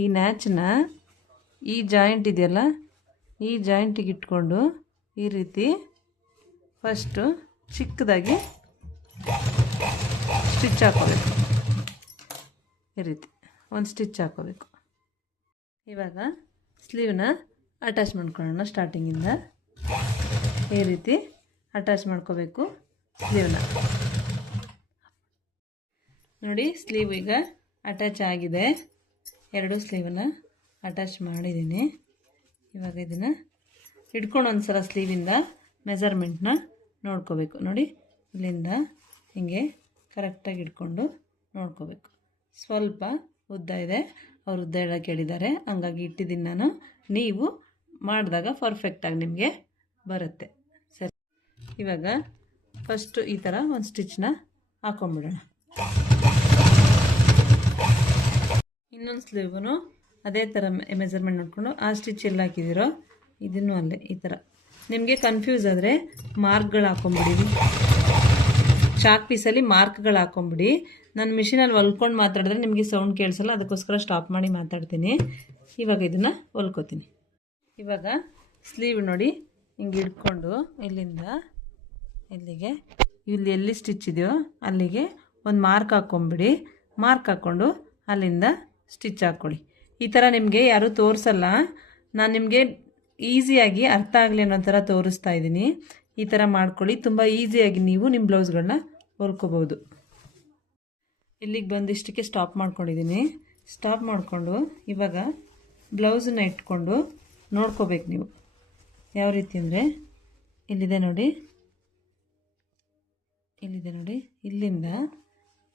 ಈ ನ್ಯಾಚನ್ನ ಈ ಜಾಯಿಂಟ್ ಇದೆಯಲ್ಲ ಈ ಜಾಯಿಂಟಿಗೆ ಇಟ್ಕೊಂಡು ಈ ರೀತಿ ಫಸ್ಟು ಚಿಕ್ಕದಾಗಿ ಸ್ಟಿಚ್ ಹಾಕೋಬೇಕು. ಈ ರೀತಿ ಒಂದು ಸ್ಟಿಚ್ ಹಾಕೋಬೇಕು. ಇವಾಗ ಸ್ಲೀವ್ನ ಅಟ್ಯಾಚ್ ಮಾಡ್ಕೊಳ್ಳೋಣ. ಸ್ಟಾರ್ಟಿಂಗಿಂದ ಈ ರೀತಿ ಅಟ್ಯಾಚ್ ಮಾಡ್ಕೋಬೇಕು ಸ್ಲೀವ್ನ. ನೋಡಿ ಸ್ಲೀವ್ ಈಗ ಅಟ್ಯಾಚ್ ಆಗಿದೆ. ಎರಡು ಸ್ಲೀವನ್ನ ಅಟ್ಯಾಚ್ ಮಾಡಿದ್ದೀನಿ. ಇವಾಗ ಇದನ್ನು ಹಿಡ್ಕೊಂಡು ಒಂದ್ಸಲ ಸ್ಲೀವಿಂದ ಮೆಜರ್ಮೆಂಟ್ನ ನೋಡ್ಕೋಬೇಕು. ನೋಡಿ ಇಲ್ಲಿಂದ ಹಿಂಗೆ ಕರೆಕ್ಟಾಗಿ ಹಿಡ್ಕೊಂಡು ನೋಡ್ಕೋಬೇಕು. ಸ್ವಲ್ಪ ಉದ್ದ ಇದೆ, ಅವ್ರು ಉದ್ದ ಹೇಳಕ್ಕೆ ಹೇಳಿದ್ದಾರೆ, ಹಂಗಾಗಿ ಇಟ್ಟಿದ್ದೀನಿ ನಾನು. ನೀವು ಮಾಡಿದಾಗ ಪರ್ಫೆಕ್ಟಾಗಿ ನಿಮಗೆ ಬರುತ್ತೆ. ಸರಿ, ಇವಾಗ ಫಸ್ಟು ಈ ಥರ ಒಂದು ಸ್ಟಿಚ್ನ ಹಾಕೊಂಡ್ಬಿಡೋಣ. ಇನ್ನೊಂದು ಸ್ಲೀವ್ನು ಅದೇ ಥರ ಮೆಜರ್ಮೆಂಟ್ ನೋಡಿಕೊಂಡು ಆ ಸ್ಟಿಚ್ ಎಲ್ಲ ಹಾಕಿದ್ದೀರೋ ಇದನ್ನು ಅಲ್ಲೇ ಈ ಥರ. ನಿಮಗೆ ಕನ್ಫ್ಯೂಸ್ ಆದರೆ ಮಾರ್ಕ್ಗಳು ಹಾಕೊಂಬಿಡಿ, ಚಾಕ್ ಪೀಸಲ್ಲಿ ಮಾರ್ಕ್ಗಳು ಹಾಕೊಂಬಿಡಿ. ನಾನು ಮಿಷಿನಲ್ಲಿ ಹೊಲ್ಕೊಂಡು ಮಾತಾಡಿದ್ರೆ ನಿಮಗೆ ಸೌಂಡ್ ಕೇಳಿಸಲ್ಲ, ಅದಕ್ಕೋಸ್ಕರ ಸ್ಟಾಪ್ ಮಾಡಿ ಮಾತಾಡ್ತೀನಿ. ಇವಾಗ ಇದನ್ನು ಹೊಲ್ಕೋತೀನಿ. ಇವಾಗ ಸ್ಲೀವ್ ನೋಡಿ ಹಿಂಗೆ ಹಿಡ್ಕೊಂಡು ಇಲ್ಲಿಂದ ಇಲ್ಲಿಗೆ, ಇಲ್ಲಿ ಎಲ್ಲಿ ಸ್ಟಿಚ್ ಇದೆಯೋ ಅಲ್ಲಿಗೆ ಒಂದು ಮಾರ್ಕ್ ಹಾಕ್ಕೊಂಬಿಡಿ. ಮಾರ್ಕ್ ಹಾಕ್ಕೊಂಡು ಅಲ್ಲಿಂದ ಸ್ಟಿಚ್ ಹಾಕ್ಕೊಳ್ಳಿ. ಈ ಥರ ನಿಮಗೆ ಯಾರೂ ತೋರಿಸಲ್ಲ, ನಾನು ನಿಮಗೆ ಈಸಿಯಾಗಿ ಅರ್ಥ ಆಗಲಿ ಅನ್ನೋ ಥರ ತೋರಿಸ್ತಾ ಇದ್ದೀನಿ. ಈ ಥರ ಮಾಡ್ಕೊಳ್ಳಿ, ತುಂಬ ಈಸಿಯಾಗಿ ನೀವು ನಿಮ್ಮ ಬ್ಲೌಸ್ಗಳನ್ನ ಹೊಲ್ಕೋಬೋದು. ಇಲ್ಲಿಗೆ ಬಂದಿಷ್ಟಕ್ಕೆ ಸ್ಟಾಪ್ ಮಾಡ್ಕೊಂಡಿದ್ದೀನಿ. ಸ್ಟಾಪ್ ಮಾಡಿಕೊಂಡು ಇವಾಗ ಬ್ಲೌಸನ್ನ ಇಟ್ಕೊಂಡು ನೋಡ್ಕೋಬೇಕು ನೀವು ಯಾವ ರೀತಿ ಅಂದರೆ, ಇಲ್ಲಿದೆ ನೋಡಿ, ಇಲ್ಲಿದೆ ನೋಡಿ, ಇಲ್ಲಿಂದ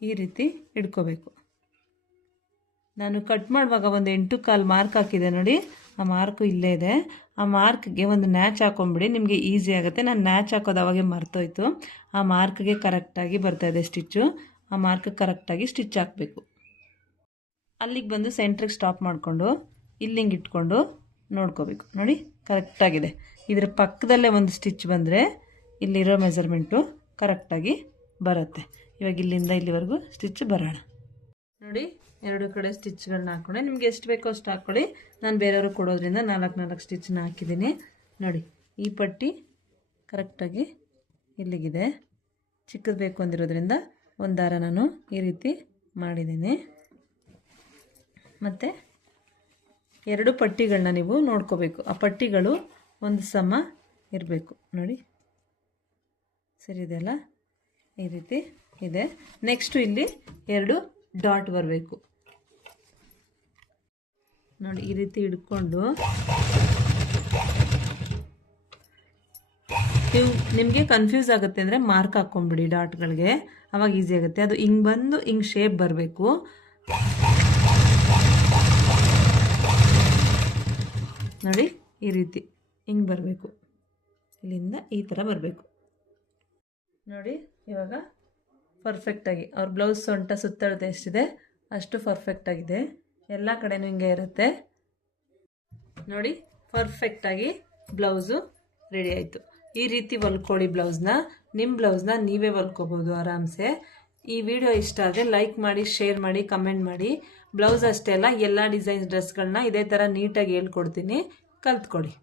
ಈ ರೀತಿ ಹಿಡ್ಕೋಬೇಕು. ನಾನು ಕಟ್ ಮಾಡುವಾಗ ಒಂದು 8 ಕಾಲು ಮಾರ್ಕ್ ಹಾಕಿದೆ ನೋಡಿ, ಆ ಮಾರ್ಕು ಇಲ್ಲೇ ಇದೆ. ಆ ಮಾರ್ಕ್ಗೆ ಒಂದು ನ್ಯಾಚ್ ಹಾಕೊಂಬಿಡಿ, ನಿಮಗೆ ಈಸಿ ಆಗುತ್ತೆ. ನಾನು ನ್ಯಾಚ್ ಹಾಕೋದು ಅವಾಗೆ ಮರ್ತೋಯ್ತು. ಆ ಮಾರ್ಕ್ಗೆ ಕರೆಕ್ಟಾಗಿ ಬರ್ತಾಯಿದೆ ಸ್ಟಿಚ್ಚು. ಆ ಮಾರ್ಕ್ ಕರೆಕ್ಟಾಗಿ ಸ್ಟಿಚ್ ಹಾಕಬೇಕು. ಅಲ್ಲಿಗೆ ಬಂದು ಸೆಂಟ್ರಿಗೆ ಸ್ಟಾಪ್ ಮಾಡಿಕೊಂಡು ಇಲ್ಲಿಂಗೆ ಇಟ್ಕೊಂಡು ನೋಡ್ಕೋಬೇಕು. ನೋಡಿ ಕರೆಕ್ಟಾಗಿದೆ. ಇದರ ಪಕ್ಕದಲ್ಲೇ ಒಂದು ಸ್ಟಿಚ್ ಬಂದರೆ ಇಲ್ಲಿರೋ ಮೆಜರ್ಮೆಂಟು ಕರೆಕ್ಟಾಗಿ ಬರುತ್ತೆ. ಇವಾಗ ಇಲ್ಲಿಂದ ಇಲ್ಲಿವರೆಗೂ ಸ್ಟಿಚ್ ಬರೋಣ. ನೋಡಿ ಎರಡು ಕಡೆ ಸ್ಟಿಚ್ಗಳನ್ನ ಹಾಕ್ಕೊಂಡೆ, ನಿಮ್ಗೆ ಎಷ್ಟು ಬೇಕೋ ಅಷ್ಟು ಹಾಕ್ಕೊಳ್ಳಿ. ನಾನು ಬೇರೆಯವ್ರಿಗೆ ಕೊಡೋದ್ರಿಂದ 4 ಸ್ಟಿಚ್ನ ಹಾಕಿದ್ದೀನಿ. ನೋಡಿ ಈ ಪಟ್ಟಿ ಕರೆಕ್ಟಾಗಿ ಇಲ್ಲಿಗಿದೆ. ಚಿಕ್ಕದು ಬೇಕು ಅಂದಿರೋದ್ರಿಂದ ಒಂದು ದಾರ ನಾನು ಈ ರೀತಿ ಮಾಡಿದ್ದೀನಿ. ಮತ್ತು 2 ಪಟ್ಟಿಗಳನ್ನ ನೀವು ನೋಡ್ಕೋಬೇಕು. ಆ ಪಟ್ಟಿಗಳು ಒಂದು ಸಮ ಇರಬೇಕು. ನೋಡಿ ಸರಿ ಇದೆಯಲ್ಲ, ಈ ರೀತಿ ಇದೆ. ನೆಕ್ಸ್ಟು ಇಲ್ಲಿ 2 ಡಾಟ್ ಬರಬೇಕು. ನೋಡಿ ಈ ರೀತಿ ಹಿಡ್ಕೊಂಡು ನೀವು, ನಿಮಗೆ ಕನ್ಫ್ಯೂಸ್ ಆಗುತ್ತೆ ಅಂದರೆ ಮಾರ್ಕ್ ಹಾಕ್ಕೊಂಬಿಡಿ ಡಾಟ್ಗಳಿಗೆ, ಅವಾಗ ಈಸಿ ಆಗುತ್ತೆ. ಅದು ಹಿಂಗೆ ಬಂದು ಹಿಂಗೆ ಶೇಪ್ ಬರಬೇಕು. ನೋಡಿ ಈ ರೀತಿ ಹಿಂಗೆ ಬರಬೇಕು, ಇಲ್ಲಿಂದ ಈ ಥರ ಬರಬೇಕು. ನೋಡಿ ಇವಾಗ ಪರ್ಫೆಕ್ಟಾಗಿ ಅವ್ರ ಬ್ಲೌಸ್ ಸೊಂಟ ಸುತ್ತಳತೆ ಎಷ್ಟಿದೆ ಅಷ್ಟು ಪರ್ಫೆಕ್ಟಾಗಿದೆ. ಎಲ್ಲ ಕಡೆನೂ ಹಿಂಗೆ ಇರುತ್ತೆ. ನೋಡಿ ಪರ್ಫೆಕ್ಟಾಗಿ ಬ್ಲೌಸು ರೆಡಿ ಆಯಿತು. ಈ ರೀತಿ ಹೊಲ್ಕೊಳ್ಳಿ ಬ್ಲೌಸ್ನ. ನಿಮ್ಮ ಬ್ಲೌಸ್ನ ನೀವೇ ಹೊಲ್ಕೋಬೋದು ಆರಾಮ್ಸೆ. ಈ ವಿಡಿಯೋ ಇಷ್ಟ ಆದರೆ ಲೈಕ್ ಮಾಡಿ, ಶೇರ್ ಮಾಡಿ, ಕಮೆಂಟ್ ಮಾಡಿ. ಬ್ಲೌಸ್ ಅಷ್ಟೇ ಅಲ್ಲ, ಎಲ್ಲ ಡಿಸೈನ್ಸ್ ಡ್ರೆಸ್ಗಳನ್ನ ಇದೇ ಥರ ನೀಟಾಗಿ ಹೇಳ್ಕೊಡ್ತೀನಿ, ಕಲ್ತ್ಕೊಡಿ.